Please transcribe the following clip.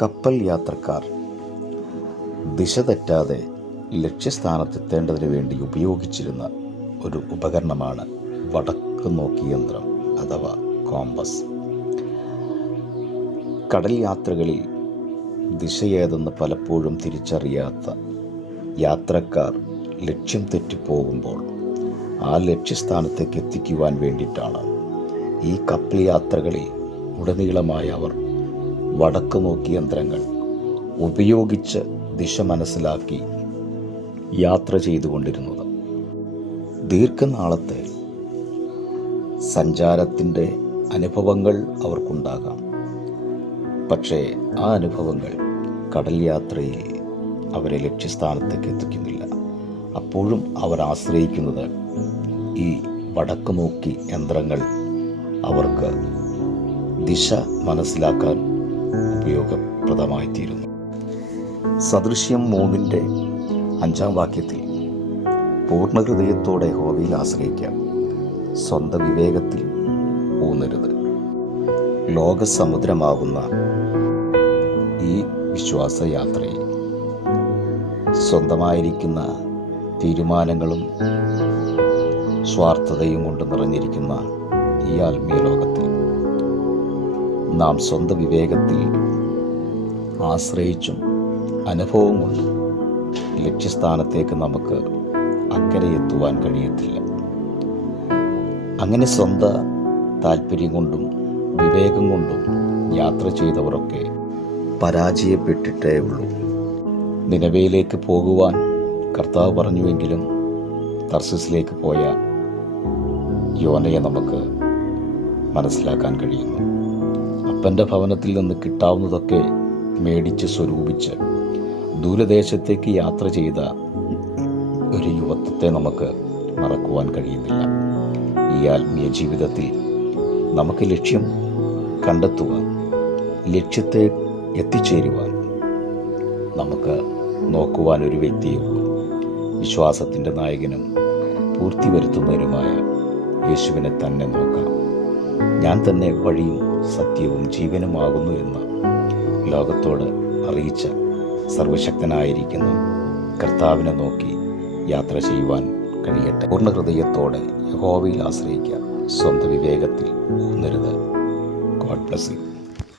കപ്പൽ യാത്രക്കാർ ദിശ തെറ്റാതെ ലക്ഷ്യസ്ഥാനത്തെത്തേണ്ടതിന് വേണ്ടി ഉപയോഗിച്ചിരുന്ന ഒരു ഉപകരണമാണ് വടക്ക് നോക്കി യന്ത്രം അഥവാ കോമ്പസ്. കടൽ യാത്രകളിൽ ദിശയേതെന്ന് പലപ്പോഴും തിരിച്ചറിയാത്ത യാത്രക്കാർ ലക്ഷ്യം തെറ്റിപ്പോകുമ്പോൾ ആ ലക്ഷ്യസ്ഥാനത്തേക്ക് എത്തിക്കുവാൻ വേണ്ടിയിട്ടാണ് ഈ കപ്പൽ യാത്രകളിൽ ഉടനീളമായി അവർ വടക്ക് നോക്കി യന്ത്രങ്ങൾ ഉപയോഗിച്ച് ദിശ മനസ്സിലാക്കി യാത്ര ചെയ്തുകൊണ്ടിരുന്നത്. ദീർഘനാളത്തെ സഞ്ചാരത്തിന്റെ അനുഭവങ്ങൾ അവർക്കുണ്ടാകാം. പക്ഷേ ആ അനുഭവങ്ങൾ കടൽ യാത്രയിൽ അവരെ ലക്ഷ്യസ്ഥാനത്തേക്ക് എത്തിക്കുന്നില്ല. അപ്പോഴും അവർ ആശ്രയിക്കുന്നത് ഈ വടക്ക് നോക്കി യന്ത്രങ്ങൾ അവർക്ക് ദിശ മനസ്സിലാക്കാൻ ഉപയോഗപ്രദമായിത്തീരുന്നു. സദൃശ്യം മൂന്നിന്റെ അഞ്ചാം വാക്യത്തിൽ പൂർണ ഹൃദയത്തോടെ ഹോവിയിൽ ആശ്രയിക്കാം സ്വന്തം വിവേകത്തിൽ ഊന്നരുത്. ലോകസമുദ്രമാകുന്ന ഈ വിശ്വാസയാത്രയിൽ സ്വന്തമായിരിക്കുന്ന തീരുമാനങ്ങളും സ്വാർത്ഥതയും കൊണ്ട് നിറഞ്ഞിരിക്കുന്ന ഈ ആത്മീയ ലോകത്തിൽ നാം സ്വന്തം വിവേകത്തിൽ ആശ്രയിച്ചും അനുഭവം കൊണ്ടും ലക്ഷ്യസ്ഥാനത്തേക്ക് നമുക്ക് അക്കരെ എത്തുവാൻ കഴിയത്തില്ല. അങ്ങനെ സ്വന്ത താല്പര്യം കൊണ്ടും വിവേകം കൊണ്ടും യാത്ര ചെയ്തവരൊക്കെ പരാജയപ്പെട്ടിട്ടേ ഉള്ളൂ. നിലവയിലേക്ക് പോകുവാൻ കർത്താവ് പറഞ്ഞുവെങ്കിലും തർസിസിലേക്ക് പോയ യോനയെ നമുക്ക് മനസ്സിലാക്കാൻ കഴിയുന്നു. അപ്പന്റെ ഭവനത്തിൽ നിന്ന് കിട്ടാവുന്നതൊക്കെ മേടിച്ച് സ്വരൂപിച്ച് ദൂരദേശത്തേക്ക് യാത്ര ചെയ്ത ഒരു യുവത്വത്തെ നമുക്ക് മറക്കുവാൻ കഴിയുന്നില്ല. ഈ ആത്മീയ ജീവിതത്തിൽ നമുക്ക് ലക്ഷ്യം കണ്ടെത്തുവാൻ ലക്ഷ്യത്തെ എത്തിച്ചേരുവാൻ നമുക്ക് നോക്കുവാൻ ഒരു വ്യക്തിയെ വിശ്വാസത്തിന്റെ നായകനും പൂർത്തി വരുത്തുന്നതിനുമായ യേശുവിനെ തന്നെ നോക്കാം. ഞാൻ തന്നെ വഴിയും സത്യവും ജീവനുമാകുന്നു എന്ന് ലോകത്തോട് അറിയിച്ച സർവശക്തനായിരിക്കുന്ന കർത്താവിനെ നോക്കി യാത്ര ചെയ്യുവാൻ കഴിയട്ടെ. പൂർണ ഹൃദയത്തോടെ യഹോവയിൽ ആശ്രയിക്കുക. സ്വന്തം വിവേകത്തിൽ ഊന്നരുത് ഗോഡ് ബ്ലസ് യു